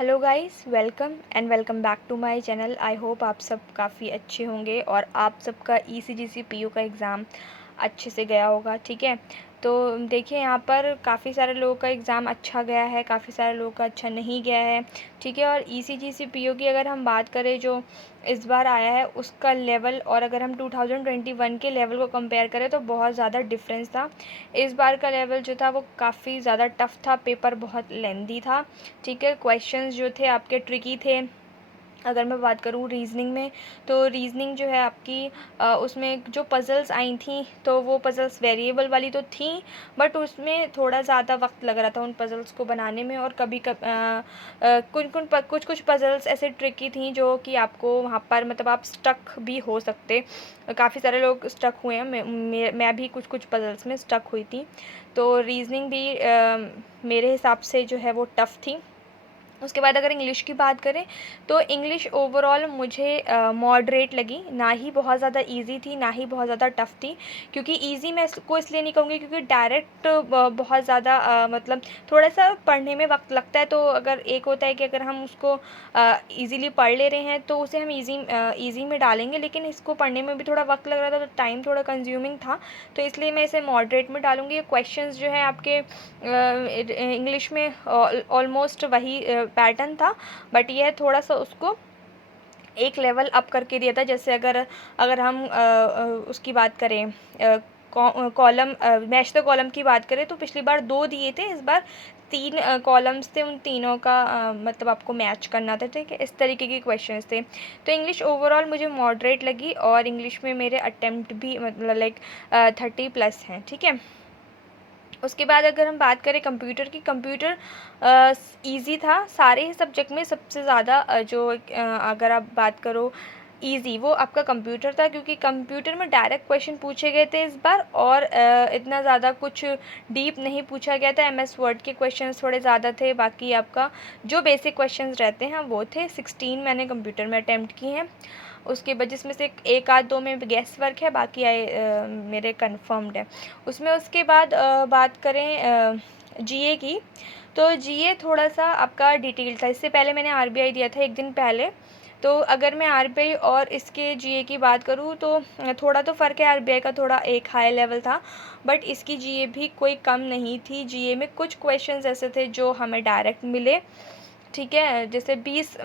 Hello guys, welcome back to my channel. I hope आप सब काफ़ी अच्छे होंगे और आप सबका ईसीजीसी पीयू का एग्ज़ाम अच्छे से गया होगा। ठीक है, तो देखिए यहाँ पर काफ़ी सारे लोगों का एग्ज़ाम अच्छा गया है, काफ़ी सारे लोगों का अच्छा नहीं गया है। ठीक है, और ईसीजीसी पीयू की अगर हम बात करें जो इस बार आया है उसका लेवल, और अगर हम 2021 के लेवल को कंपेयर करें तो बहुत ज़्यादा डिफरेंस था। इस बार का लेवल जो था वो काफ़ी ज़्यादा टफ़ था, पेपर बहुत लेंदी था। ठीक है, क्वेश्चंस जो थे आपके ट्रिकी थे। अगर मैं बात करूँ रीज़निंग में, तो रीज़निंग जो है आपकी उसमें जो पज़ल्स आई थी तो वो पज़ल्स वेरिएबल वाली तो थी, बट उसमें थोड़ा ज़्यादा वक्त लग रहा था उन पज़ल्स को बनाने में। और कभी कुछ कुछ पज़ल्स ऐसे ट्रिकी थी जो कि आपको वहाँ पर मतलब आप स्टक भी हो सकते। काफ़ी सारे लोग स्टक हुए हैं, मैं भी कुछ कुछ पज़ल्स में स्टक हुई थी। तो रीज़निंग भी मेरे हिसाब से जो है वो टफ़ थी। उसके बाद अगर इंग्लिश की बात करें तो इंग्लिश ओवरऑल मुझे मॉडरेट लगी, ना ही बहुत ज़्यादा इजी थी ना ही बहुत ज़्यादा टफ़ थी। क्योंकि इजी मैं इसको इसलिए नहीं कहूँगी क्योंकि डायरेक्ट बहुत ज़्यादा मतलब थोड़ा सा पढ़ने में वक्त लगता है। तो अगर एक होता है कि अगर हम उसको ईज़िली पढ़ ले रहे हैं तो उसे हम ईज़ी में डालेंगे, लेकिन इसको पढ़ने में भी थोड़ा वक्त लग रहा था, तो टाइम थोड़ा कंज्यूमिंग था, तो इसलिए मैं इसे मॉडरेट में डालूँगी। क्वेश्चंस जो है आपके इंग्लिश में ऑलमोस्ट वही पैटर्न था, बट यह थोड़ा सा उसको एक लेवल अप करके दिया था। जैसे अगर अगर हम उसकी बात करें कॉलम मैच द कॉलम की बात करें तो पिछली बार 2 दिए थे, इस बार 3 कॉलम्स थे, उन तीनों का मतलब आपको मैच करना था। ठीक है, इस तरीके के क्वेश्चंस थे। तो इंग्लिश ओवरऑल मुझे मॉडरेट लगी और इंग्लिश में मेरे अटेम्प्ट भी मतलब लाइक 30+ हैं। ठीक है, उसके बाद अगर हम बात करें कंप्यूटर की, कंप्यूटर इजी था सारे ही सब्जेक्ट में। सबसे ज़्यादा अगर आप बात करो इजी, वो आपका कंप्यूटर था, क्योंकि कंप्यूटर में डायरेक्ट क्वेश्चन पूछे गए थे इस बार, और इतना ज़्यादा कुछ डीप नहीं पूछा गया था। एमएस वर्ड के क्वेश्चंस थोड़े ज़्यादा थे, बाकी आपका जो बेसिक क्वेश्चंस रहते हैं वो थे। 16 मैंने कंप्यूटर में अटैम्प्ट किए हैं। उसके बाद जिसमें से एक आध दो में गैस वर्क है, बाकी मेरे कन्फर्म्ड है उसमें। उसके बाद बात करें जीए की, तो जीए थोड़ा सा आपका डिटेल था। इससे पहले मैंने आरबीआई दिया था एक दिन पहले। तो अगर मैं आरबीआई और इसके जीए की बात करूँ तो थोड़ा तो फ़र्क है, आरबीआई का थोड़ा एक हाई लेवल था, बट इसकी जीए भी कोई कम नहीं थी। जीए में कुछ क्वेश्चंस ऐसे थे जो हमें डायरेक्ट मिले। ठीक है, जैसे 20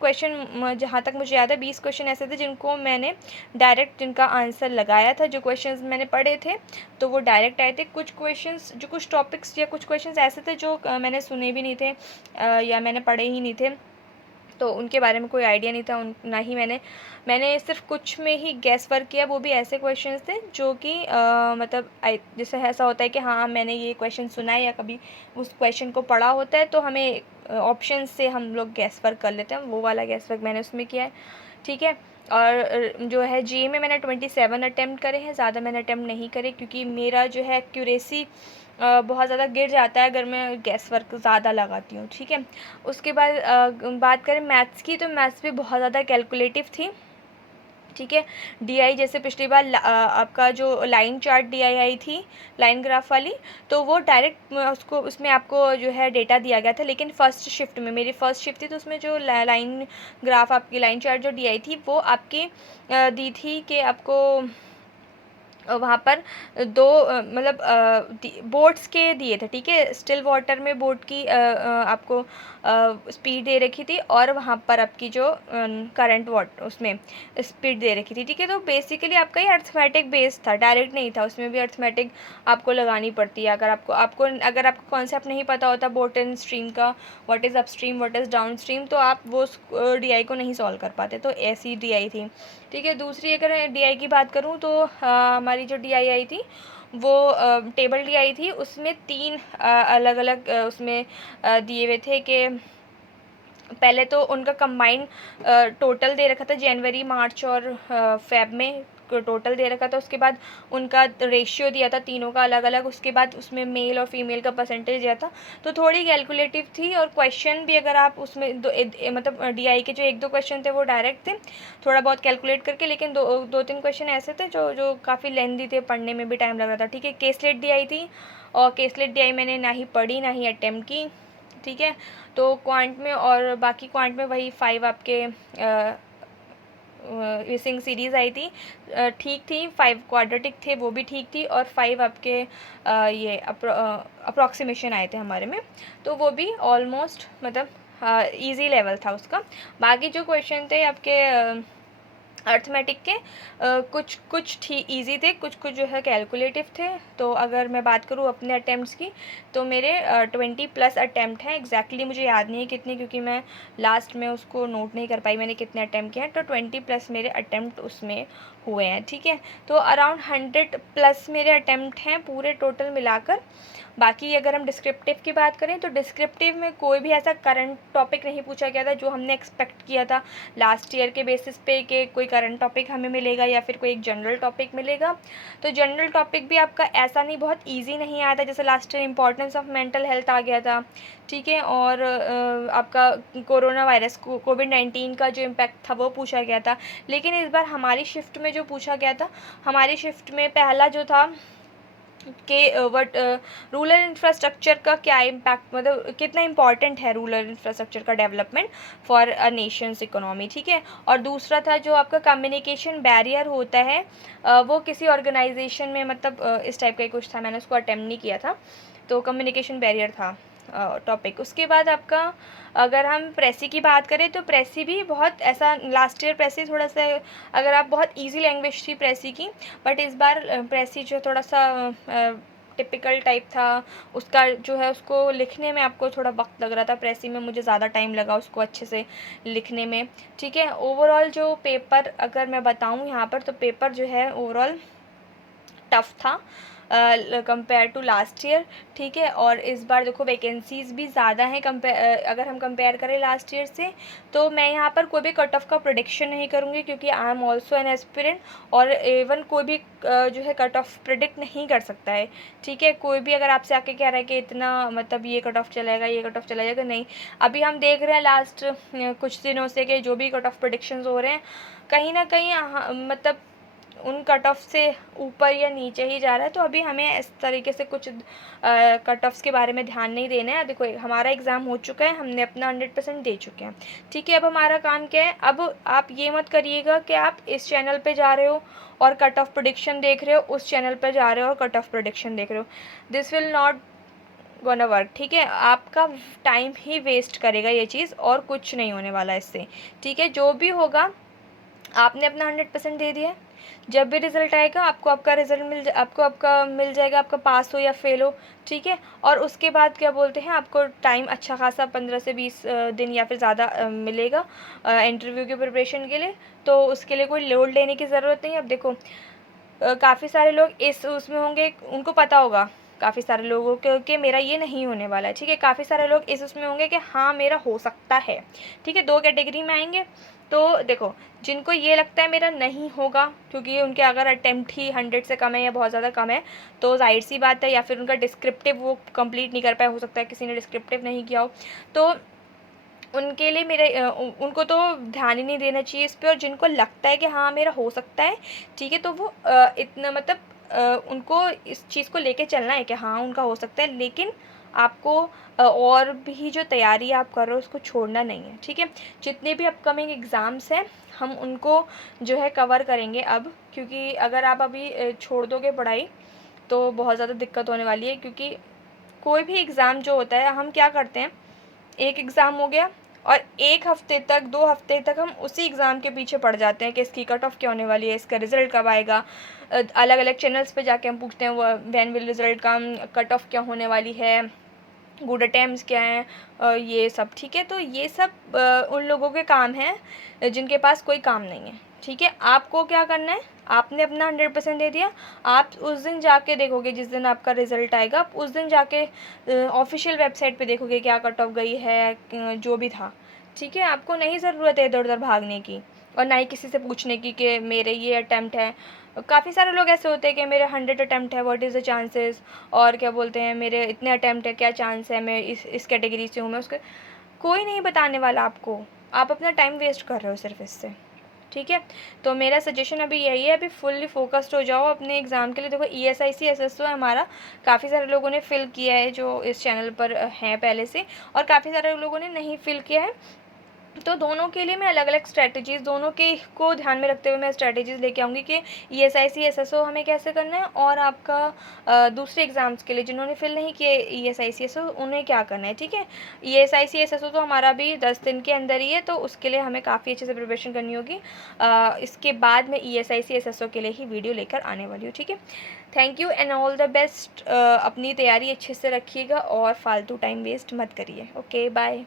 क्वेश्चन, जहाँ तक मुझे याद है 20 क्वेश्चन ऐसे थे जिनको मैंने डायरेक्ट जिनका आंसर लगाया था। जो क्वेश्चंस मैंने पढ़े थे तो वो डायरेक्ट आए थे। कुछ क्वेश्चंस जो कुछ टॉपिक्स या कुछ क्वेश्चंस ऐसे थे जो मैंने सुने भी नहीं थे या मैंने पढ़े ही नहीं थे, तो उनके बारे में कोई आइडिया नहीं था। ना ही मैंने सिर्फ कुछ में ही गैस वर्क किया, वो भी ऐसे क्वेश्चंस थे जो कि मतलब जैसे ऐसा होता है कि हाँ मैंने ये क्वेश्चन सुना है या कभी उस क्वेश्चन को पढ़ा होता है, तो हमें ऑप्शन से हम लोग गैस वर्क कर लेते हैं। वो वाला गैस वर्क मैंने उसमें किया है। ठीक है, और जो है जीए में मैंने 27 अटैम्प्ट करे हैं, ज़्यादा मैंने अटैम्प्ट नहीं करे क्योंकि मेरा जो है एक्यूरेसी बहुत ज़्यादा गिर जाता है अगर मैं गैस वर्क ज़्यादा लगाती हूँ। ठीक है, उसके बाद बात करें मैथ्स की, तो मैथ्स भी बहुत ज़्यादा कैलकुलेटिव थी। ठीक है, डीआई जैसे पिछली बार आपका जो लाइन चार्ट डीआई आई थी, लाइन ग्राफ वाली, तो वो डायरेक्ट उसको उसमें आपको जो है डेटा दिया गया था। लेकिन फर्स्ट शिफ्ट में, मेरी फर्स्ट शिफ्ट थी, तो उसमें जो लाइन ग्राफ आपकी लाइन चार्ट जो डीआई थी वो आपकी दी थी कि आपको वहाँ पर दो मतलब बोट्स के दिए थे। ठीक है, स्टिल वाटर में बोट की आपको स्पीड दे रखी थी, और वहाँ पर आपकी जो करंट वाटर उसमें स्पीड दे रखी थी। ठीक है, तो बेसिकली आपका ये अर्थमेटिक बेस था, डायरेक्ट नहीं था। उसमें भी अर्थमेटिक आपको लगानी पड़ती है। अगर आपको कॉन्सेप्ट नहीं पता होता बोट एंड स्ट्रीम का, what is upstream what is down stream, तो आप वो डीआई को नहीं सॉल्व कर पाते। तो ऐसी डीआई थी। ठीक है, दूसरी अगर डीआई की बात करूँ तो हमारी जो डीआई आई थी वो टेबल डीआई थी। उसमें 3 अलग अलग उसमें दिए हुए थे कि पहले तो उनका कंबाइंड टोटल दे रखा था, जनवरी मार्च और फेब में टोटल दे रखा था। उसके बाद उनका रेशियो दिया था तीनों का अलग अलग। उसके बाद उसमें मेल और फीमेल का परसेंटेज दिया था। तो थोड़ी कैलकुलेटिव थी, और क्वेश्चन भी अगर आप उसमें मतलब डीआई के जो 1-2 क्वेश्चन थे वो डायरेक्ट थे, थोड़ा बहुत कैलकुलेट करके, लेकिन 2-3 क्वेश्चन ऐसे थे जो जो काफ़ी लेंदी थे, पढ़ने में भी टाइम लग रहा था। ठीक है, केसलेट डीआई थी, और केसलेट डीआई मैंने ना ही पढ़ी ना ही अटेम्प्ट की। ठीक है। तो क्वांट में और बाकी क्वांट में वही 5 आपके रेसिंग सीरीज़ आई थी, ठीक थी। 5 क्वाड्रेटिक थे, वो भी ठीक थी, और 5 आपके ये अप्रॉक्सीमेशन आए थे हमारे में, तो वो भी ऑलमोस्ट मतलब इजी लेवल था उसका। बाकी जो क्वेश्चन थे आपके अर्थमेटिक के कुछ कुछ ठीक ईजी थे, कुछ कुछ जो है कैलकुलेटिव थे। तो अगर मैं बात करूँ अपने अटैम्प्ट्स की, तो मेरे 20+ अटैम्प्ट हैं। एग्जैक्टली मुझे याद नहीं है कितने, क्योंकि मैं लास्ट में उसको नोट नहीं कर पाई मैंने कितने अटैम्प्ट किए हैं। तो 20+ मेरे अटैम्प्ट उसमें हुए हैं, ठीक है। तो अराउंड 100+ मेरे अटैम्प्ट हैं पूरे टोटल मिलाकर। बाकी अगर हम डिस्क्रिप्टिव की बात करें, तो डिस्क्रिप्टिव में कोई भी ऐसा करंट टॉपिक नहीं पूछा गया था जो हमने एक्सपेक्ट किया था लास्ट ईयर के बेसिस पे कि कोई करंट टॉपिक हमें मिलेगा या फिर कोई एक जनरल टॉपिक मिलेगा। तो जनरल टॉपिक भी आपका ऐसा नहीं, बहुत ईजी नहीं आया था। जैसे last year importance of mental health आ गया था, ठीक है, और आपका कोरोना वायरस कोविड-19 का जो इम्पैक्ट था वो पूछा गया था। लेकिन इस बार हमारी शिफ्ट में जो पूछा गया था, हमारी शिफ्ट में पहला जो था कि रूरल इंफ्रास्ट्रक्चर का क्या इम्पैक्ट, मतलब कितना इम्पॉर्टेंट है रूरल इंफ्रास्ट्रक्चर का development for a Nations economy, ठीक है। और दूसरा था जो आपका कम्युनिकेशन बैरियर होता है, वो किसी ऑर्गेनाइजेशन में, मतलब इस टाइप का ही कुछ था, मैंने उसको अटेम्प्ट नहीं किया था। तो कम्युनिकेशन बैरियर था टॉपिक। उसके बाद आपका अगर हम प्रेसी की बात करें, तो प्रेसी भी बहुत ऐसा, लास्ट ईयर प्रेसी थोड़ा सा, अगर आप बहुत इजी लैंग्वेज थी प्रेसी की, बट इस बार प्रेसी जो थोड़ा सा टिपिकल टाइप था, उसका जो है उसको लिखने में आपको थोड़ा वक्त लग रहा था। प्रेसी में मुझे ज़्यादा टाइम लगा उसको अच्छे से लिखने में, ठीक है। ओवरऑल जो पेपर अगर मैं बताऊँ यहाँ पर, तो पेपर जो है ओवरऑल टफ़ था कंपेयर टू लास्ट ईयर, ठीक है। और इस बार देखो वैकेंसीज़ भी ज़्यादा हैं अगर हम कंपेयर करें लास्ट ईयर से। तो मैं यहाँ पर कोई भी कट ऑफ का प्रेडिक्शन नहीं करूँगी, क्योंकि I am also an aspirant, और इवन कोई भी जो है कट ऑफ प्रिडिक्ट नहीं कर सकता है, ठीक है। कोई भी अगर आपसे आके कह रहा है कि इतना मतलब ये कट ऑफ चलेगा, ये कट ऑफ चला जाएगा, नहीं। अभी हम देख रहे हैं लास्ट कुछ दिनों से कि जो भी कट ऑफ प्रेडिक्शंस हो रहे हैं, कहीं ना कहीं मतलब उन कट ऑफ से ऊपर या नीचे ही जा रहा है। तो अभी हमें इस तरीके से कुछ कट ऑफ्स के बारे में ध्यान नहीं देना है। देखो हमारा एग्ज़ाम हो चुका है, हमने अपना 100% दे चुके हैं, ठीक है। अब हमारा काम क्या है, अब आप ये मत करिएगा कि आप इस चैनल पे जा रहे हो और कट ऑफ प्रेडिक्शन देख रहे हो, उस चैनल पर जा रहे हो और कट ऑफ प्रेडिक्शन देख रहे हो। This will not gonna work, ठीक है। आपका टाइम ही वेस्ट करेगा ये चीज़, और कुछ नहीं होने वाला इससे, ठीक है। जो भी होगा आपने अपना 100% दे दिया है। जब भी रिज़ल्ट आएगा आपको आपका रिज़ल्ट आपका मिल जाएगा, आपका पास हो या फेल हो, ठीक है। और उसके बाद क्या बोलते हैं, आपको टाइम अच्छा खासा 15 से 20 दिन या फिर ज़्यादा मिलेगा इंटरव्यू की प्रिपरेशन के लिए। तो उसके लिए कोई लोड लेने की ज़रूरत नहीं है। अब देखो काफ़ी सारे लोग इस उसमें होंगे, उनको पता होगा काफ़ी सारे लोगों को कि मेरा ये नहीं होने वाला है, ठीक है। काफ़ी सारे लोग इस उसमें होंगे कि हाँ मेरा हो सकता है, ठीक है। 2 कैटेगरी में आएंगे। तो देखो जिनको ये लगता है मेरा नहीं होगा, क्योंकि उनके अगर अटेम्प्ट ही 100 से कम है या बहुत ज़्यादा कम है, तो जाहिर सी बात है, या फिर उनका डिस्क्रिप्टिव वो कंप्लीट नहीं कर पाए, हो सकता है किसी ने डिस्क्रिप्टिव नहीं किया हो, तो उनके लिए उनको तो ध्यान ही नहीं देना चाहिए इस पे। और जिनको लगता है कि हाँ मेरा हो सकता है, ठीक है, तो वो इतना मतलब उनको इस चीज़ को लेके चलना है कि हाँ उनका हो सकता है। लेकिन आपको और भी जो तैयारी आप कर रहे हो उसको छोड़ना नहीं है, ठीक है। जितने भी अपकमिंग एग्ज़ाम्स हैं हम उनको जो है कवर करेंगे अब, क्योंकि अगर आप अभी छोड़ दोगे पढ़ाई तो बहुत ज़्यादा दिक्कत होने वाली है। क्योंकि कोई भी एग्ज़ाम जो होता है, हम क्या करते हैं, एक एग्ज़ाम हो गया और 1 हफ़्ते तक 2 हफ़्ते तक हम उसी एग्ज़ाम के पीछे पड़ जाते हैं कि इसकी कट ऑफ क्या होने वाली है, इसका रिज़ल्ट कब आएगा। अलग अलग चैनल्स पे जाके हम पूछते हैं वो when will result come, cut off क्या होने वाली है, गुड अटेम्प्ट्स क्या हैं, ये सब, ठीक है। तो ये सब उन लोगों के काम हैं जिनके पास कोई काम नहीं है, ठीक है। आपको क्या करना है, आपने अपना 100% दे दिया। आप उस दिन जाके देखोगे, जिस दिन आपका रिज़ल्ट आएगा, आप उस दिन जाके ऑफिशियल वेबसाइट पे देखोगे क्या कट ऑफ गई है, जो भी था, ठीक है। आपको नहीं ज़रूरत है इधर उधर भागने की, और ना ही किसी से पूछने की कि मेरे ये अटैम्प्ट है। काफ़ी सारे लोग ऐसे होते हैं कि मेरे 100 अटैम्प्ट है, व्हाट इज़ द चांसेस, और क्या बोलते हैं मेरे इतने अटैम्प्ट है, क्या चांस है, मैं इस कैटेगरी से हूँ, मैं उसके, कोई नहीं बताने वाला आपको। आप अपना टाइम वेस्ट कर रहे हो सिर्फ इससे, ठीक है। तो मेरा सजेशन अभी यही है, अभी फुल्ली फोकस्ड हो जाओ अपने एग्ज़ाम के लिए। देखो ESIC SSO हमारा काफ़ी सारे लोगों ने फ़िल किया है जो इस चैनल पर हैं पहले से, और काफ़ी सारे लोगों ने नहीं फ़िल किया है। तो दोनों के लिए मैं अलग अलग स्ट्रैटेजीज़, दोनों के को ध्यान में रखते हुए मैं स्ट्रैटेजीज़ लेके आऊँगी कि ESIC SSO हमें कैसे करना है, और आपका दूसरे एग्ज़ाम्स के लिए जिन्होंने फिल नहीं किए ESIC SSO उन्हें क्या करना है, ठीक है। ESIC SSO तो हमारा भी 10 दिन के अंदर ही है, तो उसके लिए हमें काफ़ी अच्छे से प्रिपरेशन करनी होगी। इसके बाद मैं ESIC SSO के लिए ही वीडियो लेकर आने वाली हूँ, ठीक है। Thank you and all the best. अपनी तैयारी अच्छे से रखिएगा और फालतू टाइम वेस्ट मत करिए। Okay, bye.